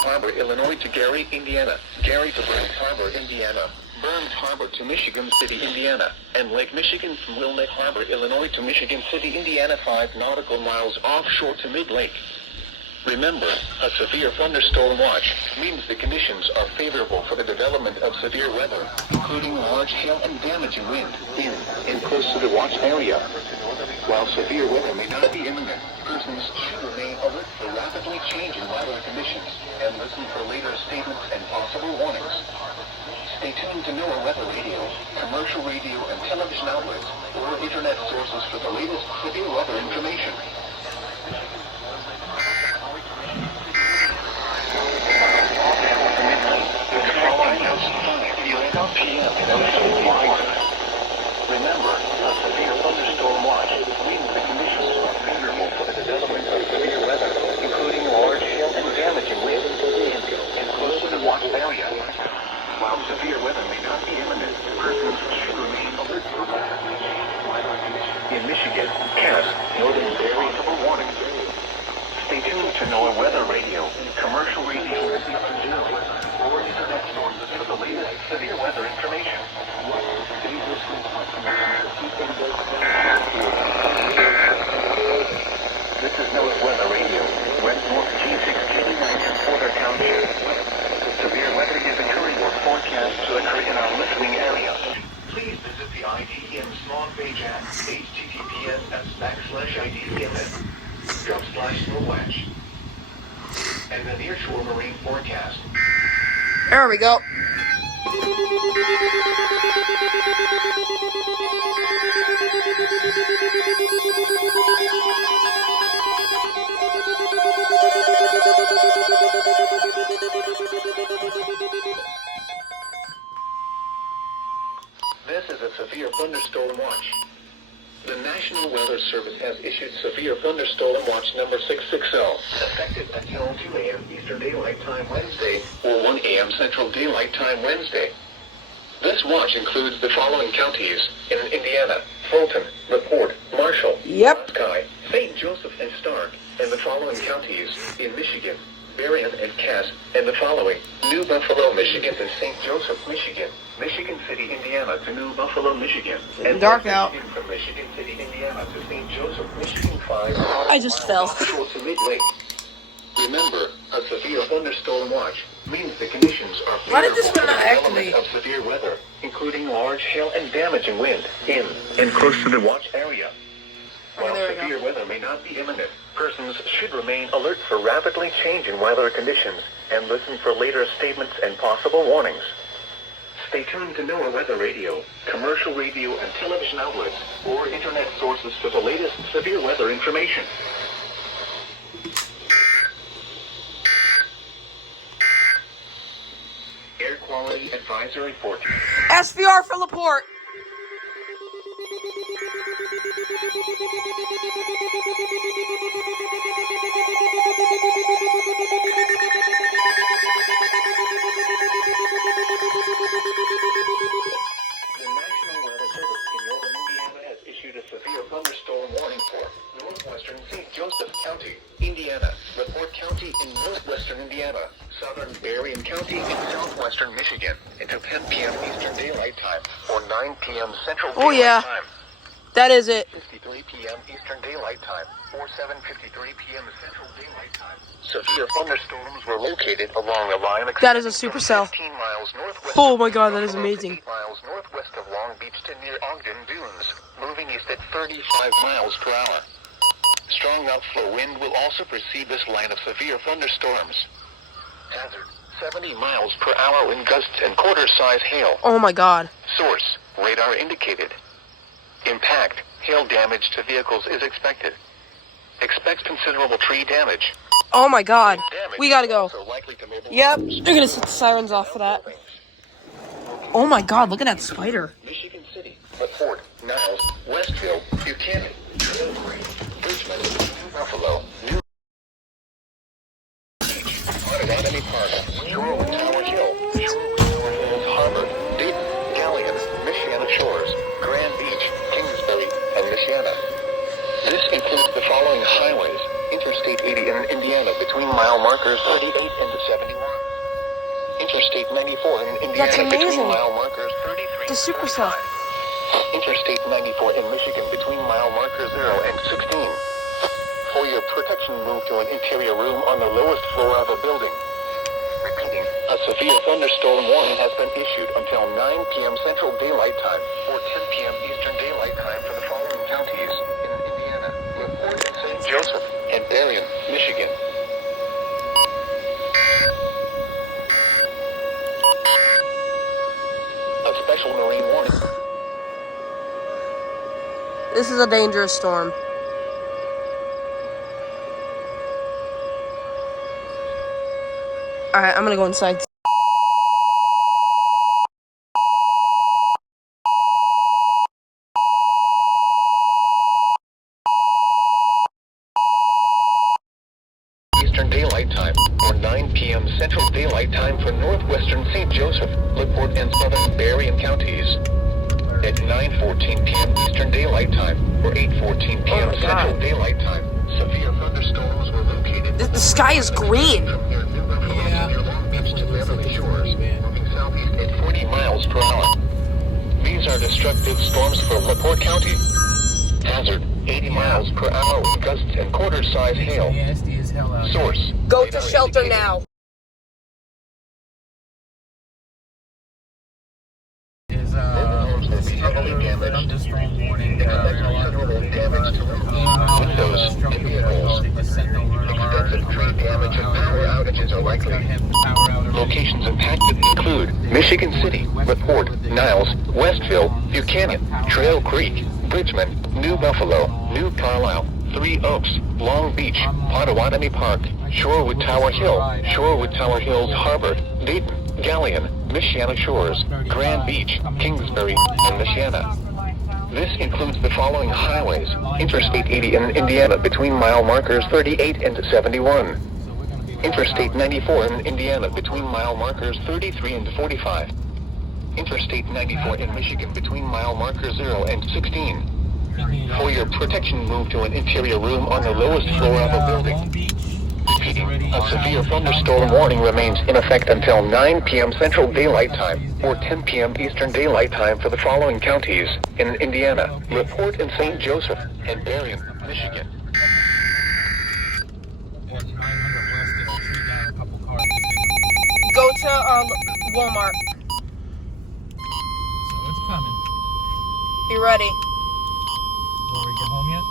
Harbor, Illinois to Gary, Indiana, Gary to Burns Harbor, Indiana, Burns Harbor to Michigan City, Indiana, and Lake Michigan from Wilmette Harbor, Illinois to Michigan City, Indiana, 5 nautical miles offshore to mid-lake. Remember, a severe thunderstorm watch means the conditions are favorable for the development of severe weather, including large hail and damaging wind in and close to the watch area. While severe weather may not be imminent, persons should remain alert for rapidly changing weather conditions and listen for later statements and possible warnings. Stay tuned to NOAA Weather Radio, commercial radio and television outlets, or internet sources for the latest severe weather information. Remember, a severe thunderstorm watch means the conditions are favorable for the development of severe weather, including large hail and damaging wind and close to the watch area. While severe weather may not be imminent, persons should remain alert for weather conditions in Michigan, Cass, northern variable warning. Stay tuned to NOAA Weather Radio, commercial radio, or internet sources for the latest severe weather information. This is NOAA Weather Radio, West North G689 in Porter Township. Severe weather is occurring or forecast to occur in our listening area. Please visit the IDEM small page at https://IDEM./snowwatch and the nearshore marine forecast. There we go. This is a severe thunderstorm watch. The National Weather Service has issued severe thunderstorm watch number 660, effective until 2 a.m. Eastern Daylight Time Wednesday or 1 a.m. Central Daylight Time Wednesday. This watch includes the following counties in Indiana: Fulton, LaPorte, Marshall, Sky, St. Joseph, and Stark, and the following counties in Michigan: Berrien and Cass, and the following: New Buffalo, Michigan to St. Joseph, Michigan, Michigan City, Indiana to New Buffalo, Michigan, and dark out. From Michigan City, Indiana to St. Joseph, Michigan, 5 I just fell. to mid-lake. Remember, a severe thunderstorm watch means the conditions are Why did this favorable one not for the development activate? of severe weather, including large hail and damaging wind in and close to the watch area. While there we go. severe weather may not be imminent, persons should remain alert for rapidly changing weather conditions and listen for later statements and possible warnings. Stay tuned to NOAA Weather Radio, commercial radio and television outlets, or internet sources for the latest severe weather information. Air Quality Advisory for SVR for LaPorte. Severe thunderstorm warning for northwestern St. Joseph County, Indiana, LaPorte County in northwestern Indiana, southern Berrien County in southwestern Michigan, until 10 p.m. Eastern Daylight Time or 9 p.m. Central Daylight Time. That is it. 53 p.m. Eastern Daylight Time or 7:53 p.m. Central Daylight Time. Severe thunderstorms were located along a line That is a supercell. 15 miles northwest. Oh my god, that is amazing. 8 miles northwest of Long Beach to near Ogden Dunes, moving east at 35 miles per hour. Strong outflow wind will also precede this line of severe thunderstorms. Hazard: 70 miles per hour wind gusts and quarter-size hail. Oh my god. Source: radar indicated. Impact: hail damage to vehicles is expected. Expect considerable tree damage. Oh my god. We gotta go. Also likely to mobile Yep. homes. They're gonna set the sirens off for that. Oh my god, look at that spider. Michigan City, LaPorte, Niles, Westville, Buchanan, Richmond, New Buffalo, New Beach, Potawatomi Park, Shorewood Tower Hill, Shorewood Tower Hills Harbor, Dayton, Gallion, Michiana Shores, Grand Beach, Kingsbury, and Michiana. This includes the following highways: Interstate 80 in Indiana between mile markers 38 and 71. Interstate 94 in Indiana That's between amazing. mile markers 33 The and super 45. cell. Interstate 94 in Michigan between mile markers 0 and 16. For your protection, move to an interior room on the lowest floor of a building. Repeating, a severe thunderstorm warning has been issued until 9 p.m. Central Daylight Time or 10 p.m. Eastern Daylight Time for the following counties in Indiana: LaPorte and St. Joseph, and Berrien, Michigan. A special marine warning. This is a dangerous storm. Alright, I'm gonna go inside. Eastern Daylight Time, or 9 p.m. Central Daylight Time for northwestern St. Joseph, LaPorte, and southern Berrien counties. At 9:14 p.m. Eastern Daylight Time, or 8:14 p.m. Central Daylight Time, severe thunderstorms were located. The sky is green. From near New Buffalo near Long Beach to Beverly Shores, moving southeast at 40 miles per hour. These are destructive storms for LaPorte County. Hazard, 80 miles per hour with gusts and quarter-size hail. Source. Go to shelter now. Is heavily damaged. Thunderstorm warning. Damage to windows and vehicles. Extensive tree damage and power outages are likely. Locations impacted include Michigan City, LaPorte, Niles, Westville, Buchanan, Trail Creek, Bridgman, New Buffalo, New Carlisle, Three Oaks, Long Beach, Pottawatomie Park, Shorewood Tower Hill, Shorewood Tower Hills Harbor, Dayton, Galleon, Michiana Shores, Grand Beach, Kingsbury, and Michiana. This includes the following highways: Interstate 80 in Indiana between mile markers 38 and 71. Interstate 94 in Indiana between mile markers 33 and 45. Interstate 94 in Michigan between mile markers 0 and 16. For your protection, move to an interior room on the lowest floor of a building. Repeating, a severe thunderstorm warning remains in effect until 9 p.m. Central Daylight Time or 10 p.m. Eastern Daylight Time for the following counties in Indiana: LaPorte and St. Joseph, and Berrien, Michigan. Go to Walmart. So it's coming. Be ready. Will we get home yet?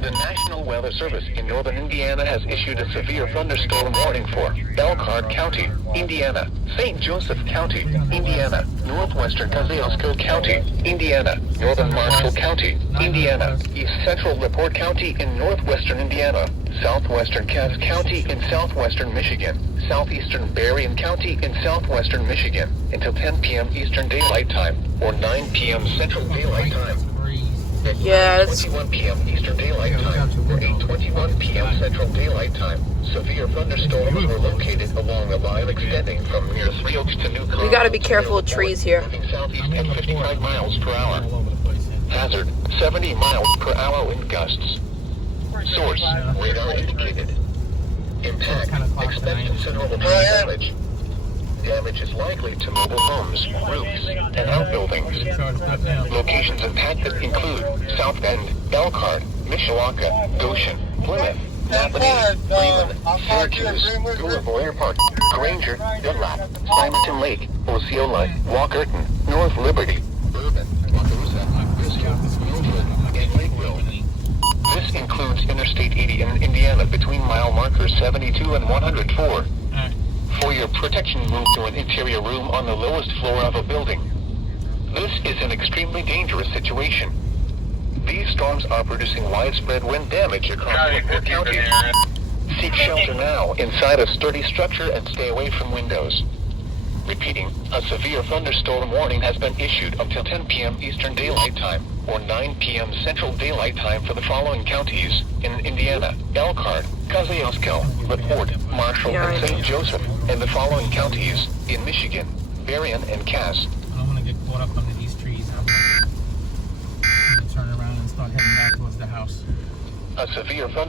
The National Weather Service in northern Indiana has issued a severe thunderstorm warning for Elkhart County, Indiana, St. Joseph County, Indiana, northwestern Kosciuszko County, Indiana, northern Marshall County, Indiana, east central LaPorte County in northwestern Indiana, southwestern Cass County in southwestern Michigan, southeastern Berrien County in southwestern Michigan until 10 p.m. Eastern Daylight Time or 9 p.m. Central Daylight Time. Yeah, it's 21 p.m. Eastern Daylight Time or 8:21 p.m. Central Daylight Time. Severe thunderstorms were located along a line extending from near Three Oaks to New Carlisle. we gotta be careful with trees here. Moving southeast at 55 miles per hour. Hazard, 70 miles per hour wind gusts. Source, radar indicated. Impact, expect considerable damage. Damage is likely to mobile homes, roofs, and outbuildings. Locations impacted include South Bend, Elkhart, Mishawaka, Goshen, Plymouth, Napanee, Freeman, Syracuse, Boyer Park, Granger, Dunlap, Simonton Lake, Osceola, Walkerton, North Liberty, Bourbon, Waukerusa, Biscuit, Millwood, and Lakeville. This includes Interstate 80 in Indiana between mile markers 72 and 104. For your protection, move to an interior room on the lowest floor of a building. This is an extremely dangerous situation. These storms are producing widespread wind damage across LaPorte County. Seek shelter now inside a sturdy structure and stay away from windows. Repeating, a severe thunderstorm warning has been issued until 10 p.m. Eastern Daylight Time or 9 p.m. Central Daylight Time for the following counties in Indiana: Elkhart, Kosciuszko, LaPorte, Marshall, and St. Joseph, and the following counties in Michigan: Berrien and Cass. I don't want to get caught up under these trees. I'm gonna turn around and start heading back towards the house. A severe thunderstorm.